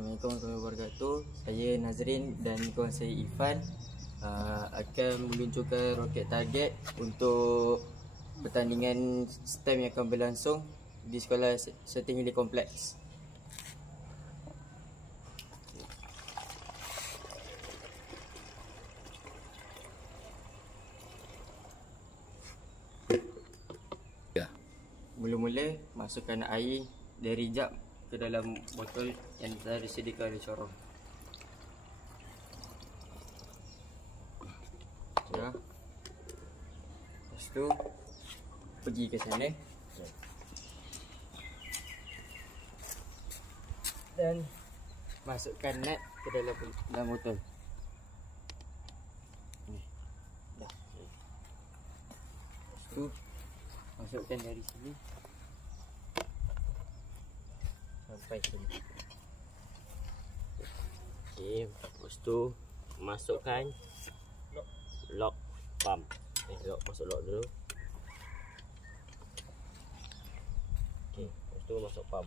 Assalamualaikum warahmatullahi wabarakatuh. Saya Nazrin dan kawan saya Ifan akan meluncurkan roket target untuk pertandingan STEM yang akan berlangsung di Sekolah Setting Hilir Kompleks. Mula-mula masukkan air dari jug ke dalam botol yang telah disediakan oleh corong. Ya. Lepas tu pergi ke sana dan masukkan nut ke dalam botol. Ni. Dah. Lepas tu masukkan dari sini sampai sini. Okey, lepas tu masukkan lock pump. Masuk lock dulu. Okey, lepas tu masuk pump.